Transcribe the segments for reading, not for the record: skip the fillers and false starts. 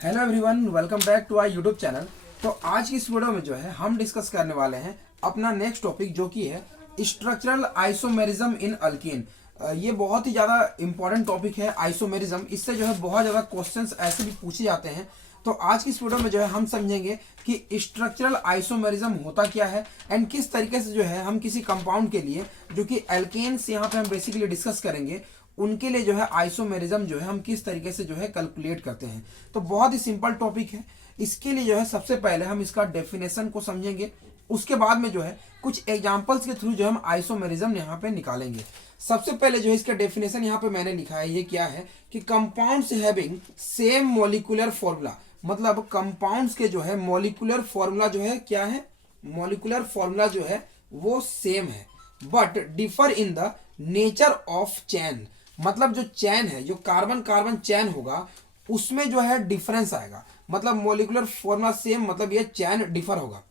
Hello everyone, welcome back to our YouTube channel. तो आज की इस वीडियो में जो है हम डिस्कस करने वाले हैं अपना नेक्स्ट टॉपिक, जो कि है स्ट्रक्चरल आइसोमेरिज्म इन अल्कीन। ये बहुत ही ज़्यादा इंपॉर्टेंट टॉपिक है आइसोमेरिज्म। इससे जो है बहुत ज़्यादा क्वेश्चंस ऐसे भी पूछे जाते हैं। तो आज की इस वीडियो में जो है हम समझेंगे कि स्ट्रक्चरल आइसोमेरिज्म होता क्या है एंड किस तरीके से जो है हम किसी कंपाउंड के लिए, जो कि एल्केन्स यहाँ पे हम बेसिकली डिस्कस करेंगे, उनके लिए जो है आइसोमेरिज्म जो है हम किस तरीके से जो है कैलकुलेट करते हैं। तो बहुत ही सिंपल टॉपिक है। इसके लिए जो है सबसे पहले हम इसका डेफिनेशन को समझेंगे, उसके बाद में जो है कुछ एग्जांपल्स के थ्रू जो हम आइसोमेरिज्म यहाँ पे निकालेंगे। सबसे पहले जो है इसका डेफिनेशन यहाँ पे मैंने लिखा है, ये क्या है कि compounds having same molecular formula, मतलब कंपाउंड्स के जो है मॉलिक्यूलर फॉर्मूला जो है क्या है, मॉलिक्यूलर फॉर्मूला जो है वो सेम है, but differ in the nature of chain. मतलब जो चैन है, जो कार्बन कार्बन चैन होगा, उसमें जो है डिफरेंस आएगा। मतलब मॉलिक्यूलर फॉर्मूला सेम, मतलब ये चैन डिफर होगा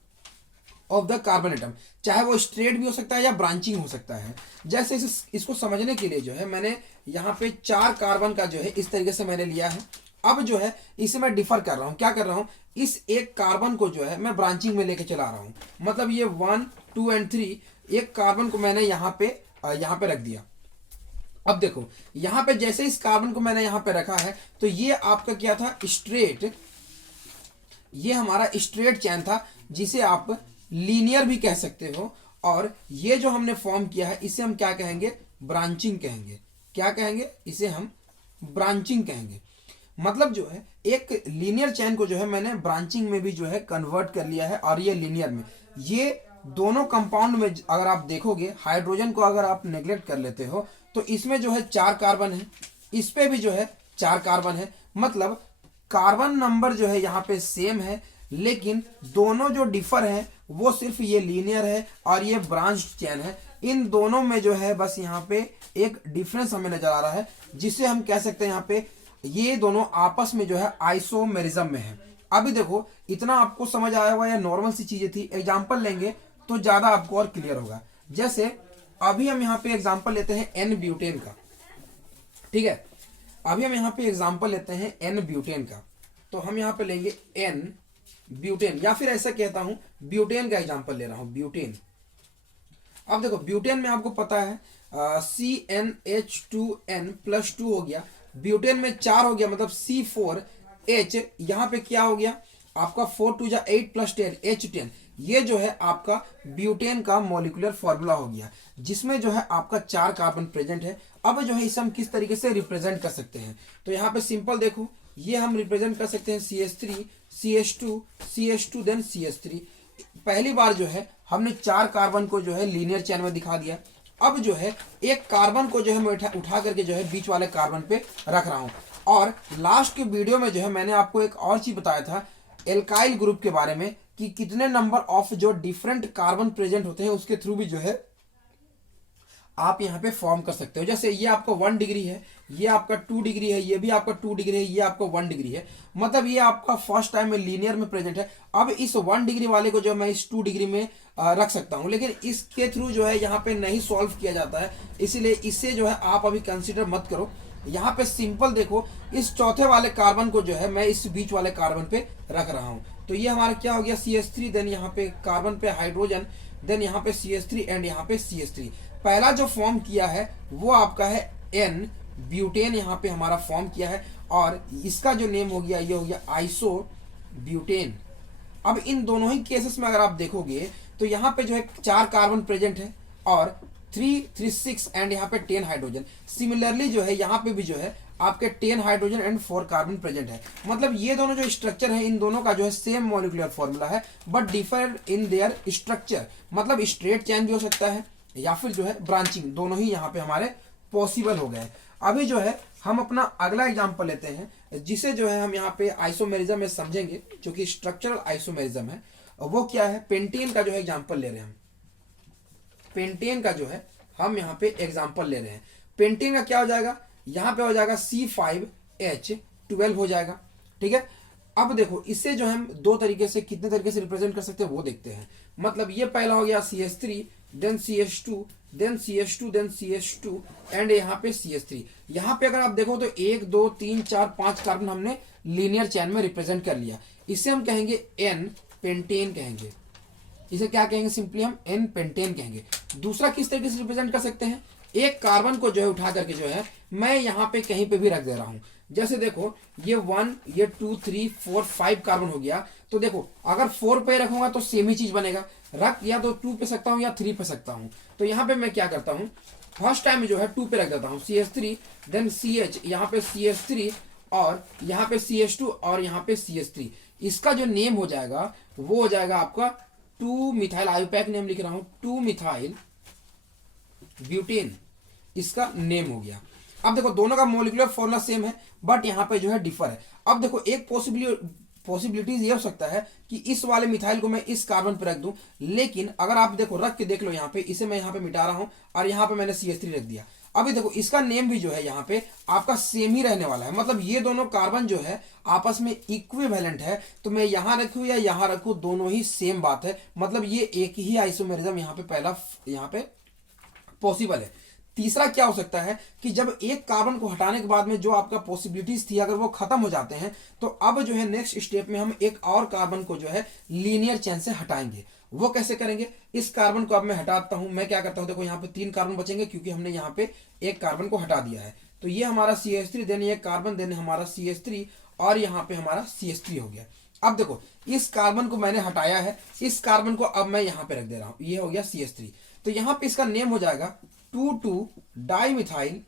ऑफ द कार्बन एटम, चाहे वो स्ट्रेट भी हो सकता है या ब्रांचिंग हो सकता है। जैसे इसको समझने के लिए जो है मैंने यहाँ पे 4 कार्बन का जो है इस तरीके से मैंने लिया है। अब जो है इसे मैं डिफर कर रहा हूँ, क्या कर रहा हूँ, इस एक कार्बन को जो है मैं ब्रांचिंग में लेके चला रहा हूँ। मतलब ये 1, 2 एंड 3 एक कार्बन को मैंने यहाँ पे रख दिया। अब देखो यहाँ पे जैसे इस कार्बन को मैंने यहाँ पे रखा है, तो ये आपका क्या था, स्ट्रेट, ये हमारा स्ट्रेट चैन था, जिसे आप लीनियर भी कह सकते हो। और ये जो हमने फॉर्म किया है इसे हम क्या कहेंगे, ब्रांचिंग कहेंगे। क्या कहेंगे, इसे हम ब्रांचिंग कहेंगे। मतलब जो है एक लीनियर चैन को जो है मैंने ब्रांचिंग में भी जो है कन्वर्ट कर लिया है, और ये लीनियर में, ये दोनों कंपाउंड में अगर आप देखोगे, हाइड्रोजन को अगर आप नेग्लेक्ट कर लेते हो तो इसमें जो है 4 कार्बन है, इस पे भी जो है 4 कार्बन है। मतलब कार्बन नंबर जो है यहाँ पे सेम है, लेकिन दोनों जो डिफर है वो सिर्फ ये लीनियर है और ये ब्रांच चैन है। इन दोनों में जो है बस यहाँ पे एक डिफरेंस हमें नजर आ रहा है, जिसे हम कह सकते हैं यहाँ पे ये दोनों आपस में जो है आइसोमेरिज्म में है। अभी देखो इतना आपको समझ आया हुआ, या नॉर्मल सी चीजें थी। एग्जाम्पल लेंगे तो ज्यादा आपको और क्लियर होगा। जैसे अभी हम यहाँ पे एग्जाम्पल लेते हैं एन ब्यूटेन का, ठीक है। अभी हम यहाँ पे एग्जाम्पल लेते हैं एन ब्यूटेन का। तो हम यहाँ पे लेंगे एन ब्यूटेन, या फिर ऐसा कहता हूं ब्यूटेन का एग्जाम्पल ले रहा हूं, ब्यूटेन। अब देखो ब्यूटेन में आपको पता है CnH2n+2 हो गया, ब्यूटेन में 4 हो गया, मतलब C4H, यहाँ पे क्या हो गया आपका 4 2 जा 8 + 10 H10। ये जो है आपका ब्यूटेन का मॉलिक्यूलर फॉर्मूला हो गया, जिसमें जो है आपका 4 कार्बन प्रेजेंट है। अब जो है इसे हम किस तरीके से रिप्रेजेंट कर सकते हैं, तो यहाँ पे सिंपल देखो, ये हम रिप्रेजेंट कर सकते हैं CH3 CH2 CH2 then CH3। पहली बार जो है हमने 4 कार्बन को जो है लीनियर चैन में दिखा दिया। अब जो है एक कार्बन को जो है मैं उठा करके जो है बीच वाले कार्बन पे रख रहा हूं। और लास्ट के वीडियो में जो है मैंने आपको एक और चीज बताया था एल्काइल ग्रुप के बारे में, कि कितने नंबर ऑफ जो डिफरेंट कार्बन प्रेजेंट होते हैं उसके थ्रू भी जो है आप यहाँ पे फॉर्म कर सकते हो। जैसे ये आपका 1 डिग्री है, ये आपका 2 डिग्री है, ये भी आपका 2 डिग्री है, ये आपका 1 डिग्री है। मतलब ये आपका फर्स्ट टाइम में लीनियर में प्रेजेंट है। अब इस 1 डिग्री वाले को जो मैं इस 2 डिग्री में रख सकता हूँ, लेकिन इसके थ्रू जो है यहाँ पे नहीं सॉल्व किया जाता है, इसीलिए इससे जो है आप अभी कंसिडर मत करो। यहाँ पे सिंपल देखो, इस चौथे वाले कार्बन को जो है मैं इस बीच वाले कार्बन पे रख रहा हूँ। तो ये हमारा क्या हो गया, CH3, देन यहाँ पे कार्बन पे हाइड्रोजन, देन यहाँ पे CH3 एंड यहाँ पे CH3। पहला जो फॉर्म किया है वो आपका है एन ब्यूटेन, यहाँ पे हमारा फॉर्म किया है, और इसका जो नेम हो गया ये हो गया आइसो ब्यूटेन। अब इन दोनों ही केसेस में अगर आप देखोगे तो यहाँ पे जो है 4 कार्बन प्रेजेंट है और 3 3 6 एंड यहाँ पे 10 हाइड्रोजन। सिमिलरली जो है यहाँ पे भी जो है आपके 10 हाइड्रोजन एंड 4 कार्बन प्रेजेंट है। मतलब ये दोनों जो स्ट्रक्चर है इन दोनों का जो है सेम मॉलिक्यूलर फॉर्मूला है, but differ in their structure. मतलब स्ट्रेट चैन भी हो सकता है या फिर जो है ब्रांचिंग, दोनों ही यहाँ पे हमारे पॉसिबल हो गए। अभी जो है हम अपना अगला एग्जांपल लेते हैं, जिसे जो है हम यहाँ पे आइसोमेरिज्म में समझेंगे, जो कि स्ट्रक्चरल आइसोमेरिज्म है। वो क्या है, पेंटेन का जो है एग्जांपल ले रहे हैं हम। पेंटेन का जो है हम यहाँ पे एग्जांपल ले रहे हैं। पेंटेन का क्या हो जाएगा, यहाँ पे हो जाएगा C5H12 हो जाएगा, ठीक है। अब देखो इससे जो हम दो तरीके से कितने तरीके से रिप्रेजेंट कर सकते हैं वो देखते हैं। मतलब ये पहला हो गया CH3, then CH2, then CH2, then CH2 and यहाँ पे CH3। यहाँ पे अगर आप देखो तो 1 2 3 4 5 कार्बन हमने लीनियर चेन में रिप्रेजेंट कर लिया। इसे हम कहेंगे N पेंटेन कहेंगे। इसे क्या कहेंगे? सिंपली हम N पेंटेन कहेंगे। दूसरा किस तरीके से रिप्रेजेंट कर सकते हैं? एक कार्बन को जो है उठा करके जो है मैं यहाँ पे कहीं पे भी रख दे रहा हूं। जैसे देखो ये 1, ये 2 3 4 5 कार्बन हो गया। तो देखो अगर 4 पे रखूंगा तो सेम ही चीज बनेगा, रख या तो 2 पे सकता हूं या 3 पे सकता हूं। तो यहाँ पे मैं क्या करता हूँ, फर्स्ट टाइम जो है 2 पे रख देता हूँ CH3, देन CH, यहाँ पे CH3 और यहाँ पे CH2 और यहाँ पे CH3। इसका जो नेम हो जाएगा वो हो जाएगा आपका 2 मिथाइल, आयुपैक नेम लिख रहा हूं, 2 मिथाइल ब्यूटेन इसका नेम हो गया। अब देखो दोनों का मोलिकुलर फॉर्मूला सेम है बट यहाँ पे जो है डिफर है। अब देखो एक पॉसिबिलिटीज ये हो सकता है कि इस वाले मिथाइल को मैं इस कार्बन पे रख दूं, लेकिन अगर आप देखो रख के देख लो यहाँ पे, इसे मैं यहाँ पे मिटा रहा हूं और यहाँ पे मैंने CH3 रख दिया। अभी देखो इसका नेम भी जो है यहाँ पे आपका सेम ही रहने वाला है। मतलब ये दोनों कार्बन जो है आपस में इक्विवेलेंट है, तो मैं यहाँ रखूं या यहाँ रखूं दोनों ही सेम बात है। मतलब ये एक ही आइसोमेरिज्म यहाँ पे पहला यहाँ पे पॉसिबल है। तीसरा क्या हो सकता है कि जब एक कार्बन को हटाने के बाद में जो आपका पॉसिबिलिटीज थी अगर वो खत्म हो जाते हैं, तो अब जो है नेक्स्ट स्टेप में हम एक और कार्बन को जो है लीनियर चेन से हटाएंगे। वो कैसे करेंगे? इस कार्बन को अब मैं हटाता हूं, मैं क्या करता हूं, देखो यहाँ पे 3 कार्बन बचेंगे क्योंकि हमने यहाँ पे एक कार्बन को हटा दिया है। तो ये हमारा CH3, देन ये कार्बन, देन हमारा CH3 और यहाँ पे हमारा CH3 हो गया। अब देखो इस कार्बन को मैंने हटाया है, इस कार्बन को अब मैं यहाँ पे रख दे रहा हूं, ये हो गया CH3। तो यहाँ पे इसका नेम हो जाएगा 2,2 डाइमिथाइल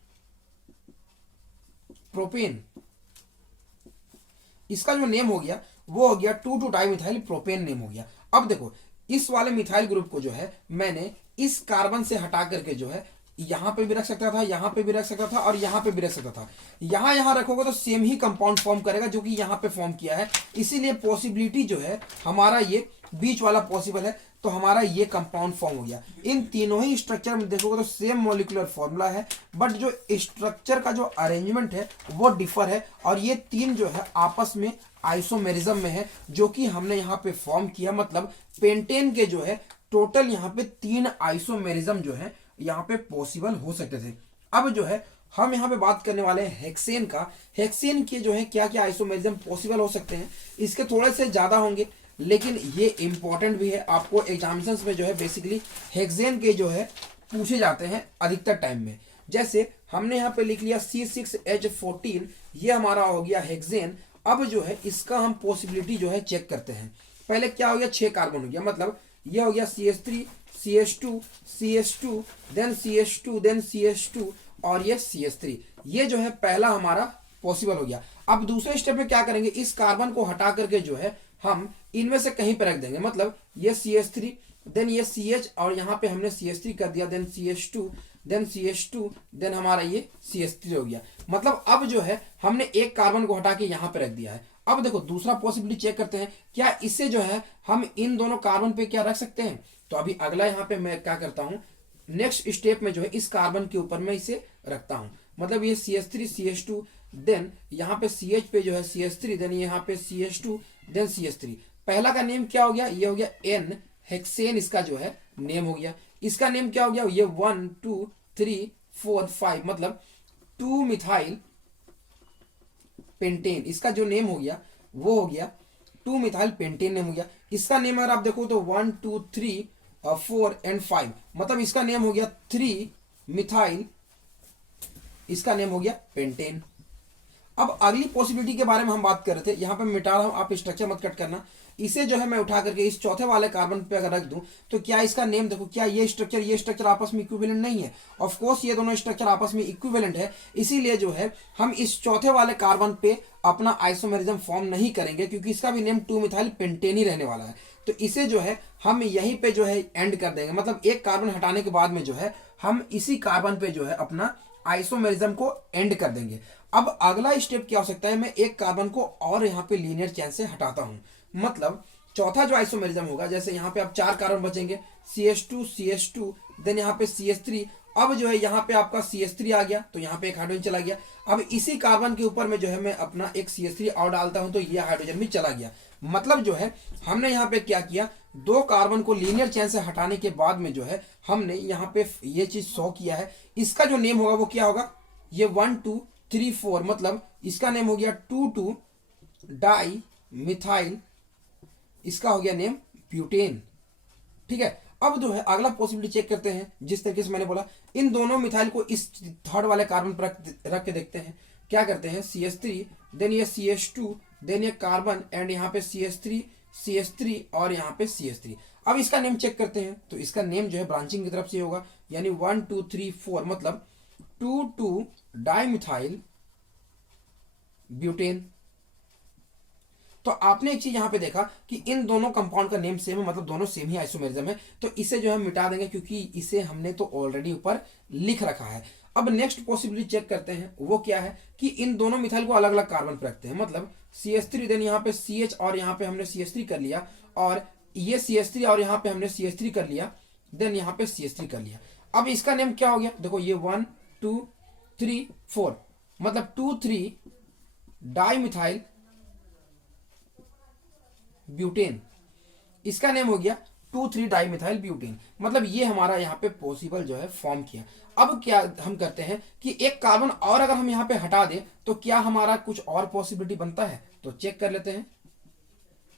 प्रोपेन। इसका जो नेम हो गया वो हो गया 2,2 डाइमिथाइल प्रोपेन नेम हो गया। अब देखो इस वाले मिथाइल ग्रुप को जो है मैंने इस कार्बन से हटा करके जो है यहां पे भी रख सकता था, यहां पे भी रख सकता था और यहां पे भी रख सकता था। यहां रखोगे तो सेम ही कंपाउंड फॉर्म करेगा जो कि यहां पे फॉर्म किया है। इसीलिए पॉसिबिलिटी जो है हमारा ये बीच वाला पॉसिबल है, तो हमारा ये कंपाउंड फॉर्म हो गया। इन तीनों ही स्ट्रक्चर में देखोगे तो सेम मॉलिक्यूलर फॉर्मूला है, बट जो स्ट्रक्चर का जो अरेंजमेंट है वो डिफर है। और ये तीन जो है आपस में आइसोमेरिज्म में है, जो कि हमने यहाँ पे फॉर्म किया। मतलब पेंटेन के जो है टोटल यहाँ पे 3 आइसोमेरिज्म जो है यहाँ पे पॉसिबल हो सकते थे। अब जो है हम यहाँ पे बात करने वाले हैं हेक्सेन का। हेक्सेन के जो है क्या क्या आइसोमेरिज्म पॉसिबल हो सकते हैं, इसके थोड़े से ज्यादा होंगे लेकिन ये इंपॉर्टेंट भी है। आपको एग्जामिनेशंस में जो है बेसिकली हेक्सेन के जो है पूछे जाते हैं अधिकतर टाइम में। जैसे हमने यहाँ पे लिख लिया C6H14, ये हमारा हो गया हेक्सेन। अब जो है इसका हम पॉसिबिलिटी जो है चेक करते हैं। पहले क्या हो गया, 6 कार्बन हो गया, मतलब ये हो गया CH3, CH2, CH2, then CH2, then CH2 और ये CH3। ये जो है पहला हमारा पॉसिबल हो गया। अब दूसरे स्टेप में क्या करेंगे, इस कार्बन को हटा करके जो है हम इनमें से कहीं पर रख देंगे। मतलब ये CH3, देन ये CH और यहाँ पे हमने CH3 कर दिया, then CH2, then CH2, then हमारा ये CH3 हो गया। मतलब अब जो है हमने एक कार्बन को हटा के यहाँ पे रख दिया है। अब देखो दूसरा पॉसिबिलिटी चेक करते हैं, क्या इससे जो है हम इन दोनों कार्बन पे क्या रख सकते हैं। तो अभी अगला यहाँ पे मैं क्या करता हूँ, नेक्स्ट स्टेप में जो है इस कार्बन के ऊपर मैं इसे रखता हूँ। मतलब ये CH3, CH2, देन यहाँ पे CH पे जो है CH3, देन यहाँ पे CH2, देन CH3। पहला का नेम क्या हो गया, ये हो गया N हेक्सेन, इसका जो है नेम हो गया। इसका नेम क्या हो गया, ये 1 2 3 4 5 मतलब 2 मिथाइल पेंटेन। इसका जो नेम हो गया वो हो गया 2 मिथाइल पेंटेन नेम हो गया। इसका नेम अगर आप देखो तो 1 2 3 4 एंड 5, मतलब इसका नेम हो गया 3 मिथाइल, इसका नेम हो गया पेंटेन। अब अगली पॉसिबिलिटी के बारे में हम बात कर रहे थे, यहाँ पे मिटा रहा हूं, आप स्ट्रक्चर मत कट करना। इसे जो है मैं उठा करके इस चौथे वाले कार्बन पे अगर रख दूं तो क्या इसका नेम देखो, क्या ये स्ट्रक्चर आपस में इक्विवेलेंट नहीं है। ऑफ कोर्स ये दोनों स्ट्रक्चर आपस में इक्विवेलेंट है, इसीलिए जो है हम इस चौथे वाले कार्बन पे अपना आइसोमेरिज्म फॉर्म नहीं करेंगे, क्योंकि इसका भी नेम 2 मिथाइल पेंटेन ही रहने वाला है। तो इसे जो है हम यहीं पे जो है एंड कर देंगे। मतलब एक कार्बन हटाने के बाद में जो है हम इसी कार्बन पे जो है अपना आइसोमेरिज्म को एंड कर देंगे। अब अगला स्टेप क्या हो सकता है, मैं एक कार्बन को और यहाँ पे लीनियर चेन से हटाता हूँ। मतलब चौथा जो आइसोमेरिज्म होगा, जैसे यहाँ पे अब 4 कार्बन बचेंगे, CH2, CH2, देन यहाँ पे CH3। अब जो है यहाँ पे आपका CH3 आ गया, तो यहाँ पे एक हाइड्रोजन चला गया। अब इसी कार्बन के ऊपर में जो है मैं अपना एक CH3 और डालता हूं तो ये हाइड्रोजन भी चला गया। मतलब जो है हमने यहाँ पे क्या किया, दो कार्बन को लीनियर चेन से हटाने के बाद में जो है हमने यहाँ पे ये चीज शो किया है। इसका जो नेम होगा वो क्या होगा, ये 1 2 3 4, मतलब इसका नेम हो गया 2 डाई मिथाइल, इसका हो गया नेम ब्यूटेन। ठीक है, अब जो है अगला पॉसिबिलिटी चेक करते हैं। जिस तरीके से मैंने बोला, इन दोनों मिथाइल को इस थर्ड वाले कार्बन पर रख के देखते हैं। क्या करते हैं, CH3, देन ये CH2, देन ये कार्बन एंड यहाँ पे CH3 और यहाँ पे CH3। अब इसका नेम चेक करते हैं तो इसका नेम जो है ब्रांचिंग की तरफ से होगा, यानी 1 2 3 4, मतलब 2 डाई मिथाइल ब्यूटेन। तो आपने एक चीज यहां पे देखा कि इन दोनों कंपाउंड का नेम सेम है, मतलब दोनों सेम ही आइसोमेरिज्म है। तो इसे जो है मिटा देंगे क्योंकि इसे हमने तो ऑलरेडी ऊपर लिख रखा है। अब नेक्स्ट पॉसिबिलिटी चेक करते हैं, वो क्या है कि इन दोनों मिथाइल को अलग अलग कार्बन पर रखते हैं। मतलब CH3, देन यहाँ पे CH और यहाँ पे हमने CH3 कर लिया, और ये CH3 और यहाँ पे हमने CH3 कर लिया, देन यहाँ पे CH3 कर लिया। अब इसका नेम क्या हो गया, देखो ये 1 2 3 4, मतलब 2 3 डाई मिथाइल ब्यूटेन। इसका नेम हो गया 2 3 डाई मिथाइल ब्यूटेन। मतलब ये हमारा यहाँ पे पॉसिबल जो है फॉर्म किया। अब क्या हम करते हैं कि एक कार्बन और अगर हम यहाँ पे हटा दें तो क्या हमारा कुछ और पॉसिबिलिटी बनता है, तो चेक कर लेते हैं।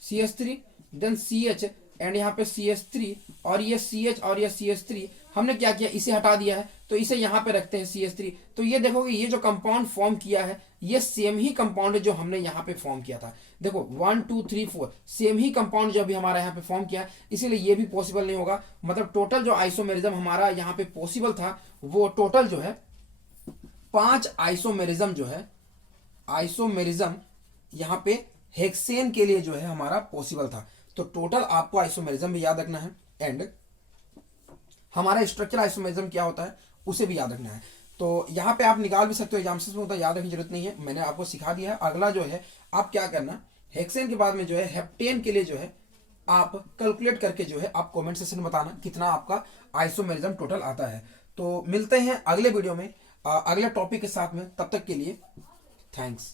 CH3, देन CH एंड यहाँ पे CH3, और ये CH और ये CH3 हमने क्या किया, इसे हटा दिया है तो इसे यहाँ पे रखते हैं CH3। तो ये देखोगे ये जो कंपाउंड फॉर्म किया है ये सेम ही कंपाउंड है जो हमने यहाँ पे फॉर्म किया था। देखो 1 2 3 4 सेम ही कंपाउंड जो अभी हमारा यहाँ पे फॉर्म किया, इसीलिए ये भी पॉसिबल नहीं होगा। मतलब टोटल जो आइसोमेरिज्म हमारा यहाँ पे पॉसिबल था वो टोटल जो है 5 आइसोमेरिज्म जो है, आइसोमेरिज्म यहाँ पे हेक्सेन के लिए जो है हमारा पॉसिबल था। तो टोटल आपको आइसोमेरिज्म भी याद रखना है एंड हमारा स्ट्रक्चर आइसोमेरिज्म क्या होता है उसे भी याद रखना है। तो यहाँ पे आप निकाल भी सकते हो, एग्जाम्स में होता है, याद रखने की जरूरत नहीं है, मैंने आपको सिखा दिया है। अगला जो है आप क्या करना, हेक्सेन के बाद में जो है हेप्टेन के लिए जो है आप कैलकुलेट करके जो है आप कमेंट सेक्शन में बताना कितना आपका आइसोमेरिज्म टोटल आता है। तो मिलते हैं अगले वीडियो में अगले टॉपिक के साथ में, तब तक के लिए थैंक्स।